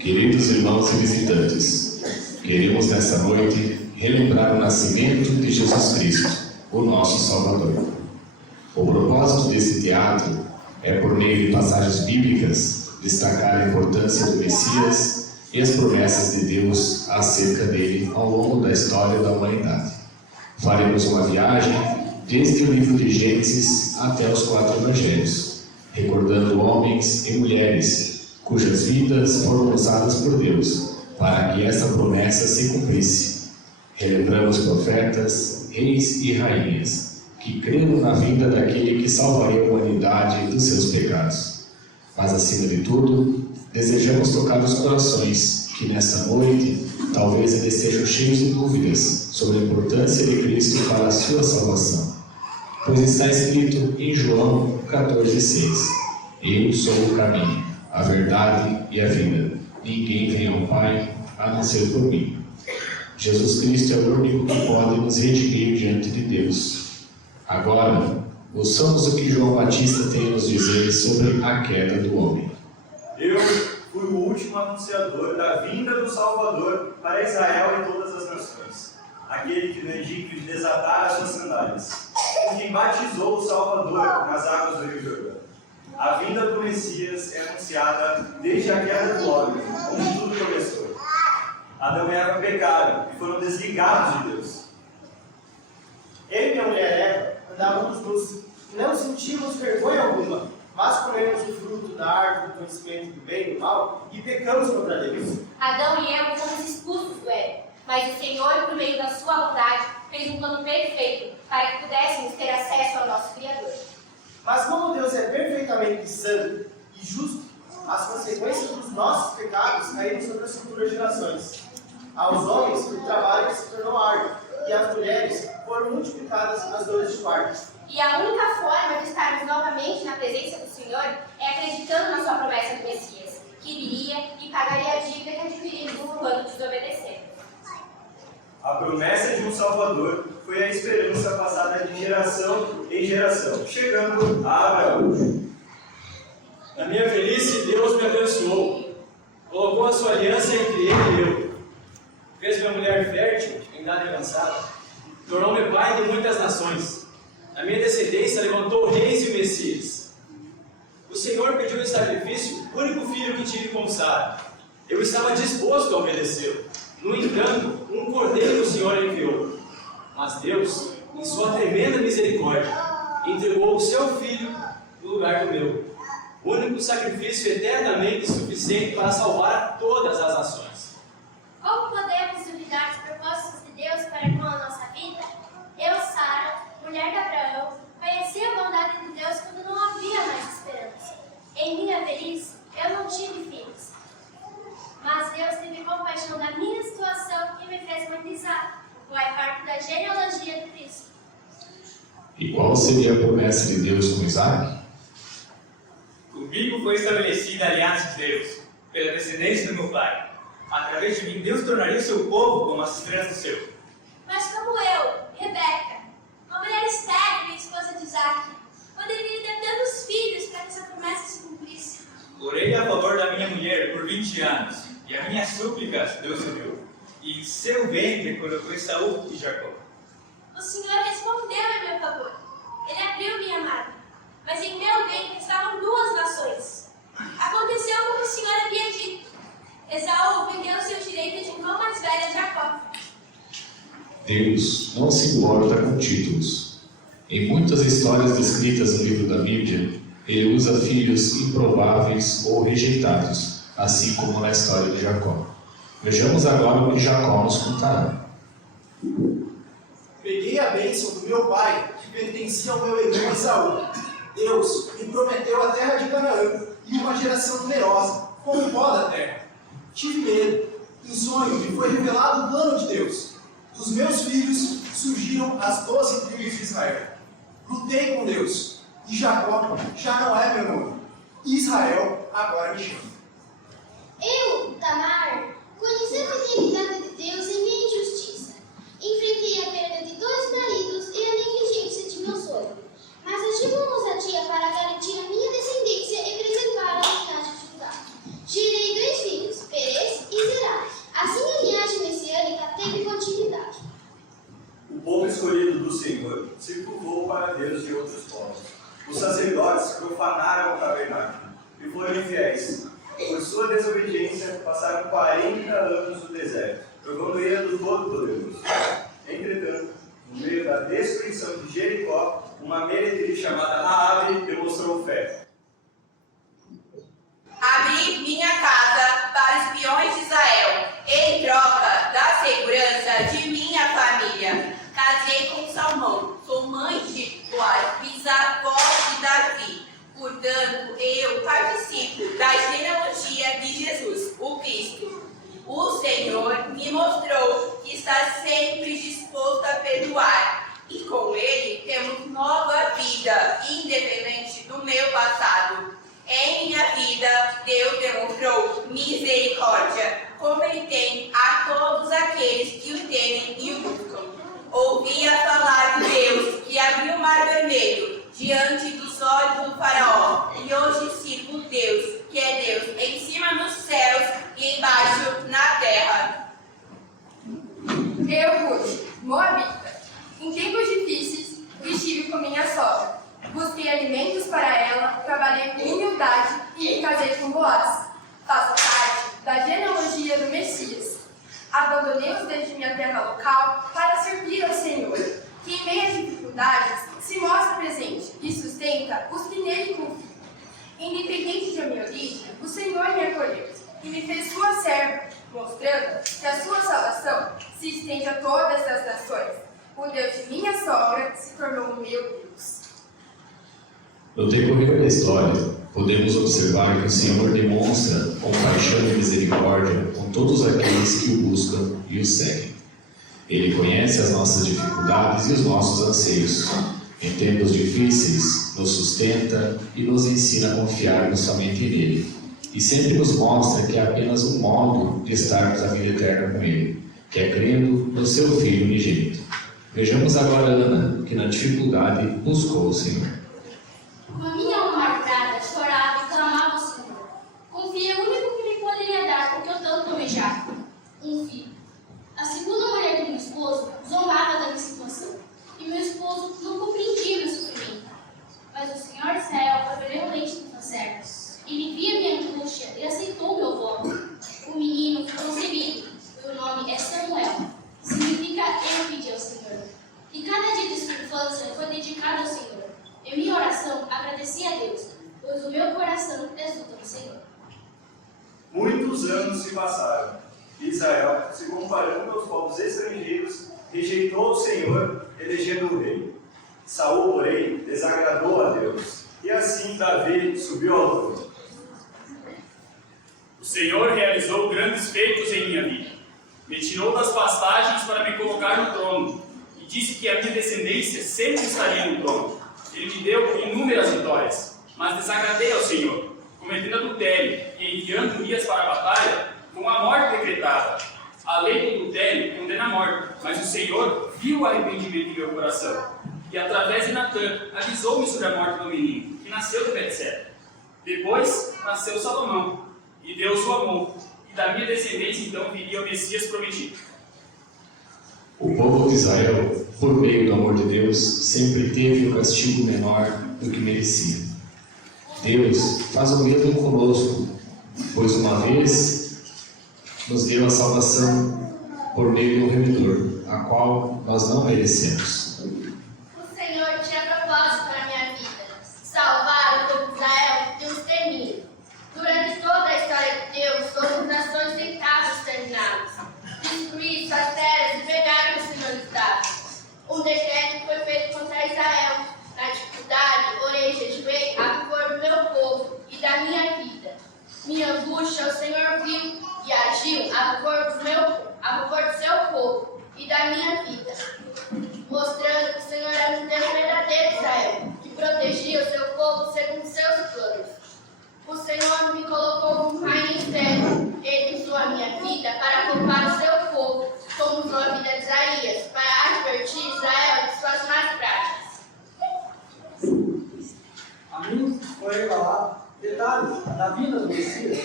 Queridos irmãos e visitantes, queremos nessa noite relembrar o nascimento de Jesus Cristo, o nosso Salvador. O propósito desse teatro é, por meio de passagens bíblicas, destacar a importância do Messias e as promessas de Deus acerca dele ao longo da história da humanidade. Faremos uma viagem desde o livro de Gênesis até os 4 evangelhos, recordando homens e mulheres cujas vidas foram usadas por Deus para que essa promessa se cumprisse. Relembramos profetas, reis e rainhas que creram na vinda daquele que salvaria a humanidade dos seus pecados. Mas, acima de tudo, desejamos tocar os corações que nessa noite talvez eles sejam cheios de dúvidas sobre a importância de Cristo para a sua salvação. Pois está escrito em João 14,6: Eu sou o caminho, a verdade e a vida. Ninguém vem ao Pai a não ser por mim. Jesus Cristo é o único que pode nos redimir diante de Deus. Agora, ouçamos o que João Batista tem a nos dizer sobre a queda do homem. Eu fui o último anunciador da vinda do Salvador para Israel e todas as nações. Aquele que não é digno de desatar as suas sandálias. Quem batizou o Salvador nas águas do Rio Jordão. A vinda do Messias é anunciada desde a queda do homem, onde tudo começou. Adão e Eva pecaram e foram desligados de Deus. Eu e minha mulher Eva andávamos nus, não sentimos vergonha alguma, mas comemos o fruto da árvore do conhecimento do bem e do mal e pecamos contra Deus. Adão e Eva fomos expulsos do Éden, mas o Senhor, por meio da sua bondade, fez um plano perfeito para que pudéssemos ter acesso ao nosso Criador. Mas como Deus é perfeitamente santo e justo, as consequências dos nossos pecados caíram sobre as futuras gerações. Aos homens, o trabalho se tornou árduo, e às mulheres foram multiplicadas as dores de parto. E a única forma de estarmos novamente na presença do Senhor é acreditando na sua promessa do Messias, que viria e pagaria a dívida que adquirimos quando desobedecemos. A promessa de um Salvador foi a esperança passada de geração em geração, chegando a Abraão. Na minha velhice, Deus me abençoou. Colocou a sua aliança entre ele e eu. Fez minha mulher fértil, em idade avançada. Tornou-me pai de muitas nações. Na minha descendência levantou reis e messias. O Senhor pediu em sacrifício o único filho que tive como Sara. Eu estava disposto a obedecê-lo. No entanto, um cordeiro o Senhor enviou. Mas Deus, em sua tremenda misericórdia, entregou o seu filho no lugar do meu. O único sacrifício eternamente suficiente para salvar todas as nações. Como podemos duvidar dos propósitos de Deus para com a nossa vida? Eu, Sara, mulher de Abraão, conheci a bondade de Deus quando não havia mais esperança. Em minha velhice, eu não tive filhos. Mas Deus teve compaixão da minha situação e me fez mãe de Isaac, que é parte da genealogia de Cristo. E qual seria a promessa de Deus com Isaac? Comigo foi estabelecida a aliança de Deus, pela descendência do meu pai. Através de mim, Deus tornaria o seu povo como as estrelas do céu. Mas como eu, Rebeca, uma mulher estéril e esposa de Isaac, poderia ter tantos filhos para que essa promessa se cumprisse? Orei a favor da minha mulher por 20 anos, e a minha súplica Deus ouviu. E em seu ventre colocou Esaú e Jacó. O Senhor respondeu em meu favor. Ele abriu minha madre, mas em meu ventre estavam 2 nações. Aconteceu como o Senhor havia dito. Esaú vendeu seu direito de irmão mais velho a Jacó. Deus não se importa com títulos. Em muitas histórias descritas no livro da Bíblia, ele usa filhos improváveis ou rejeitados, assim como na história de Jacó. Vejamos agora o que Jacó nos contará. Peguei a bênção do meu pai, que pertencia ao meu irmão Esaú. Deus me prometeu a terra de Canaã e uma geração numerosa, como o pó da terra. Tive medo. Em sonho me foi revelado o plano de Deus. Dos meus filhos surgiram as 12 tribos de Israel. Lutei com Deus. E Jacó já não é meu nome. Israel agora me chama. Eu, Tamar, conheci a fidelidade de Deus em minha injustiça. Enfrentei a perda de 2 maridos e a negligência de meu sogro. Mas agi com ousadia para garantir a minha descendência e preservar a linhagem de Judá. Gerei 2 filhos, Perez sua desobediência, passaram 40 anos no deserto, provando a ira do Todo-Poderoso. Entretanto, no meio da destruição de Jericó, uma meretriz chamada Raabe demonstrou fé. Abri minha casa para espiões de Israel, em troca da segurança de minha família. Casei com Salmão, sou mãe de Boaz, bisavó de Davi. Portanto, eu participo da genealogia de Jesus, o Cristo. O Senhor me mostrou que está sempre disposto a perdoar. E com Ele temos nova vida, independente do meu passado. Em minha vida, Deus demonstrou misericórdia, como Ele tem a todos aqueles que o temem e o buscam. Ouvia falar de Deus que abriu o mar vermelho diante dos olhos do faraó, e hoje sirvo Deus, que é Deus em cima nos céus e embaixo na terra. Eu, Ruth, moabita, em tempos difíceis, estive com minha sogra. Busquei alimentos para ela, trabalhei com humildade e me casei com Boaz. Faço parte da genealogia do Messias. Abandonei os deuses de minha terra local para servir ao Senhor, que em meio às dificuldades se mostra presente e sustenta os que nele confiam. Independente de minha origem, o Senhor me acolheu e me fez sua serva, mostrando que a sua salvação se estende a todas as nações. O Deus de minha sogra se tornou o meu Deus. No decorrer da história, podemos observar que o Senhor demonstra compaixão e misericórdia com todos aqueles que o buscam e o seguem. Ele conhece as nossas dificuldades e os nossos anseios. Em tempos difíceis, nos sustenta e nos ensina a confiar somente nele. E sempre nos mostra que é apenas um modo de estarmos a vida eterna com ele, que é crendo no seu Filho unigênito. Vejamos agora Ana, que na dificuldade buscou o Senhor. Com a minha alma marcada, chorava e clamava ao Senhor. Confiei o único que me poderia dar o que eu tanto almejava: um filho. A segunda mulher do meu esposo zombava da minha situação, e meu esposo não compreendia meu sofrimento. Mas o Senhor Israel foi benevolente com meus servos. Ele via minha angústia e aceitou meu voto. O menino foi concebido, e o nome é Samuel. Significa eu pedi ao Senhor. E cada dia de sua infância foi dedicado ao Senhor. Em minha oração, agradeci a Deus, pois o meu coração exulta no Senhor. Muitos anos se passaram, e Israel, se comparando aos povos estrangeiros, rejeitou o Senhor, elegendo o rei. Saul, porém, desagradou a Deus, e assim Davi subiu ao trono. O Senhor realizou grandes feitos em minha vida. Me tirou das pastagens para me colocar no trono, e disse que a minha descendência sempre estaria no trono. Ele me deu inúmeras vitórias, mas desagradei ao Senhor, cometendo adultério e enviando Urias para a batalha, com a morte decretada. A lei do adultério condena a morte, mas o Senhor viu o arrependimento em meu coração. E através de Natã, avisou-me sobre a morte do menino, que nasceu de Betseba. Depois nasceu Salomão, e Deus o amou, e da minha descendência então viria o Messias prometido. O povo de Israel, por meio do amor de Deus, sempre teve um castigo menor do que merecia. Deus faz o mesmo conosco, pois uma vez nos deu a salvação por meio do Redentor, a qual nós não merecemos. O Senhor tinha propósito para a minha vida: salvar o povo de Israel de um extermínio. Durante toda a história de Deus, todas as nações tentavam exterminá-los, destruir suas terras e pegar o Senhor dos dados. Um decreto foi feito contra Israel. Na dificuldade, orei e jejuei a favor do meu povo e da minha vida. Minha angústia o Senhor viu e agiu a favor do seu povo e da minha vida, mostrando que o Senhor era um Deus verdadeiro, Israel, que protegia o seu povo segundo seus planos. O Senhor me colocou como rainha em terra. Ele usou a minha vida para poupar o seu povo, como usou a vida de Isaías, para advertir Israel de suas más práticas. A mim foi revelado detalhes da vida do Messias.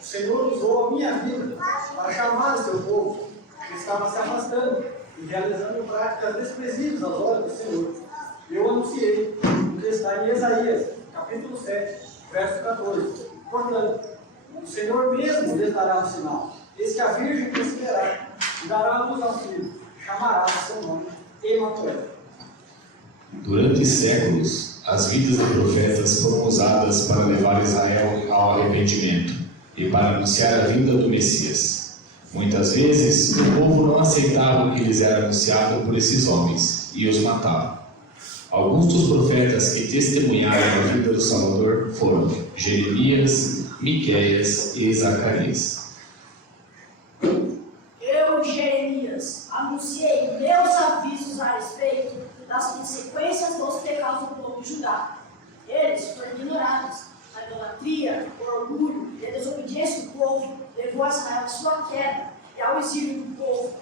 O Senhor usou a minha vida para chamar o seu povo, que estava se afastando e realizando práticas desprezíveis aos olhos do Senhor. Eu anunciei o que está em Isaías, capítulo 7, verso 14. Portanto, O Senhor mesmo lhes dará um sinal. Eis que a Virgem conceberá e dará a luz ao filho, chamará o seu nome Emanuel. Durante séculos, as vidas de profetas foram usadas para levar Israel ao arrependimento e para anunciar a vinda do Messias. Muitas vezes, o povo não aceitava o que lhes era anunciado por esses homens e os matava. Alguns dos profetas que testemunharam a vinda do Salvador foram Jeremias, Miqueias e Zacarias. Eu, Jeremias, anunciei meus avisos a respeito das consequências dos pecados do povo de Judá. Eles foram ignorados. A idolatria, o orgulho e a desobediência do povo levou a Israel à sua queda e ao exílio do povo.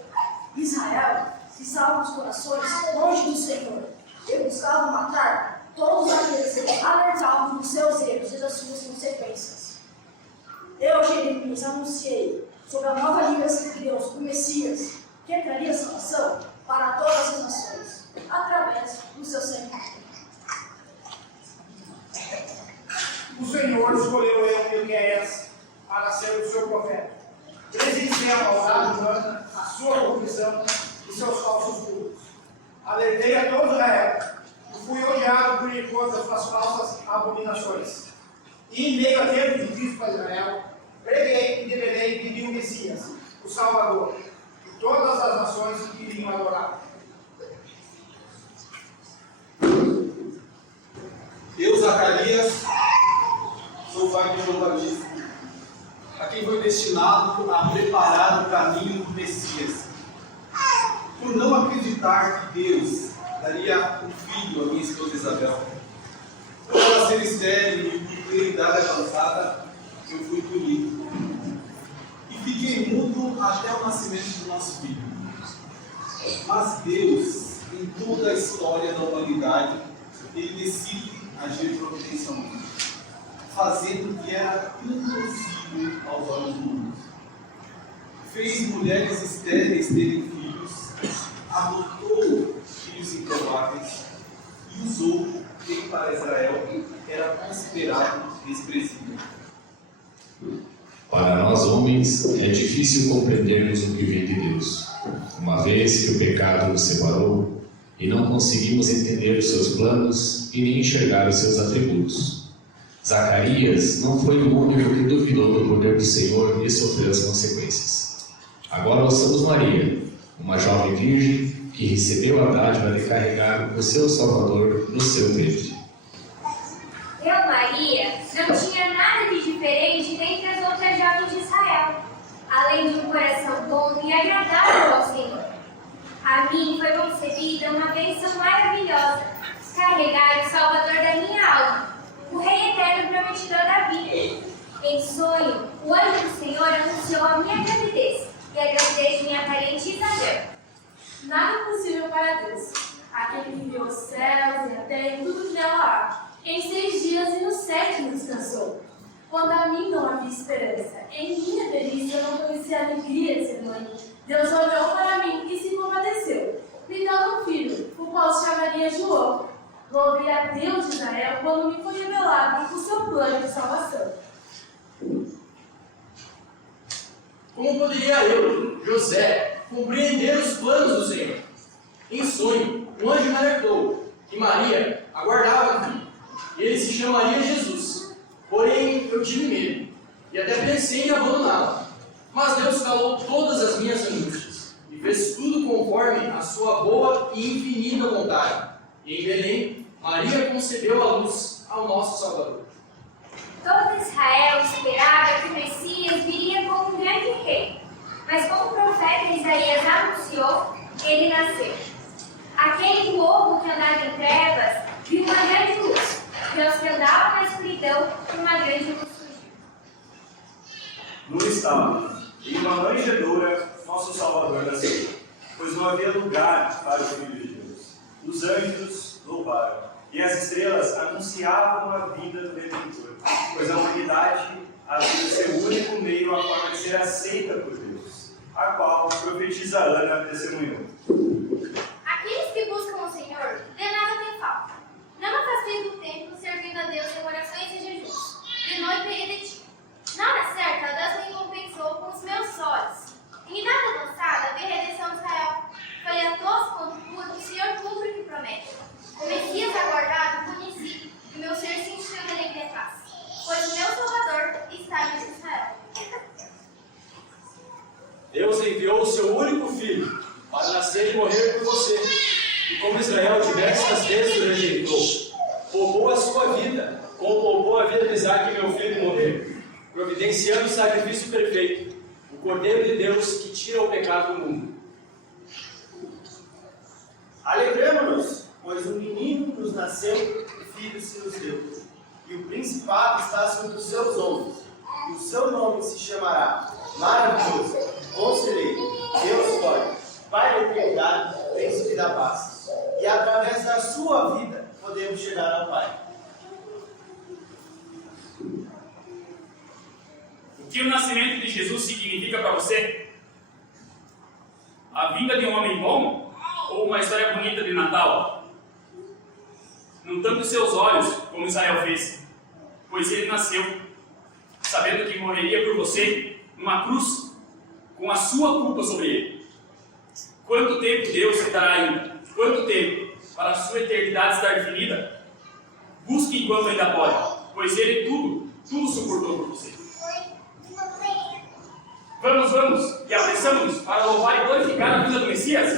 Israel se salva os corações longe do Senhor. E buscava matar todos aqueles que alertavam dos seus erros e das suas consequências. Eu, Jeremias, anunciei sobre a nova aliança de Deus, o Messias, que traria salvação para todas as nações, através do seu sangue. O Senhor escolheu eu, Miqueias, para ser o seu profeta. Presenciei a maldade humana, a sua corrupção e seus falsos cultos. Alertei a todo Israel e fui odiado por ir contra as suas falsas abominações. E em meio a tempos difíceis para Israel, preguei e revelei que viria o Messias, o Salvador, e todas as nações que iriam adorar. Eu, Zacarias, sou pai de João Batista, a quem foi destinado a preparar o caminho do Messias. Por não acreditar que Deus daria um filho à minha esposa Isabel, por ela ser estéril e por ter idade avançada, eu fui punido. E fiquei mudo até o nascimento do nosso filho. Mas Deus, em toda a história da humanidade, Ele decide agir providencialmente, fazendo o que era impossível aos olhos humanos. Fez mulheres estéreis terem filhos, adotou filhos improváveis e usou quem para Israel era considerado desprezível. Para nós homens, é difícil compreendermos o que vem de Deus, uma vez que o pecado nos separou e não conseguimos entender os seus planos e nem enxergar os seus atributos. Zacarias não foi o único que duvidou do poder do Senhor e sofreu as consequências. Agora ouçamos Maria, uma jovem virgem que recebeu a dádiva de carregar o seu Salvador no seu ventre. Eu, Maria, não tinha nada de diferente dentre as outras jovens de Israel, além de um coração bom e agradável ao Senhor. A mim foi concebida uma bênção maravilhosa, carregar o Salvador da minha alma, o Rei Eterno Prometedor da vida. Em sonho, o anjo do Senhor anunciou a minha gravidez e a gravidez de minha parente Isabel. Nada é possível para Deus, aquele que criou os céus e a terra e tudo que nela há. Em 6 dias e no 7º descansou. Quando a mim não havia esperança, em minha delícia eu não conhecia a alegria de ser mãe. Deus olhou para mim e se compadeceu, me dando um filho, o qual se chamaria João. Louvei a Deus de Israel quando me foi revelado o seu plano de salvação. Como poderia eu, José, compreender os planos do Senhor? Em sonho, um anjo me alertou que Maria aguardava um filho, e ele se chamaria Jesus. Porém, eu tive medo, e até pensei em abandoná-lo. Mas Deus calou todas as minhas angústias, e fez tudo conforme a sua boa e infinita vontade. E em Belém, Maria concebeu a luz ao nosso Salvador. Todo Israel esperava que o Messias viria como um grande rei, mas como o profeta Isaías anunciou, ele nasceu. Aquele povo que andava em trevas viu uma grande luz, e aos que andavam na escuridão, uma grande luz surgiu. No estava, em uma manjedoura, nosso Salvador nasceu, pois não havia lugar para o Filho de Deus. Os anjos louvaram, e as estrelas anunciavam a vida do Redentor, pois a humanidade havia de ser o único meio a forma de ser aceita por Deus, a qual profetiza Ana testemunhou. Aqueles que buscam o Senhor, de nada tem falta. Não afastei do templo, servindo a Deus em orações e jejuns, de noite e de dia. Na hora certa, Deus enviou o seu único filho para nascer e morrer por você. E como Israel diversas vezes o rejeitou, poupou a sua vida, como poupou a vida de Isaac, meu filho, morrer, providenciando o sacrifício perfeito, o Cordeiro de Deus que tira o pecado do mundo. Alegremos-nos, pois um menino nos nasceu e filho se nos deu. E o principado está sobre os seus ombros. E o seu nome se chamará Maravilhoso, Conselheiro, Deus Forte, Pai da Eternidade, Príncipe da Paz. E através da sua vida podemos chegar ao Pai. O que o nascimento de Jesus significa para você? A vinda de um homem bom ou uma história bonita de Natal? Não tampe seus olhos, como Israel fez, pois ele nasceu, sabendo que morreria por você numa cruz, com a sua culpa sobre ele. Quanto tempo Deus lhe dará ainda? Quanto tempo para a sua eternidade estar definida? Busque enquanto ainda pode, pois ele tudo suportou por você. Vamos, e apressamos-nos para louvar e glorificar a vida do Messias?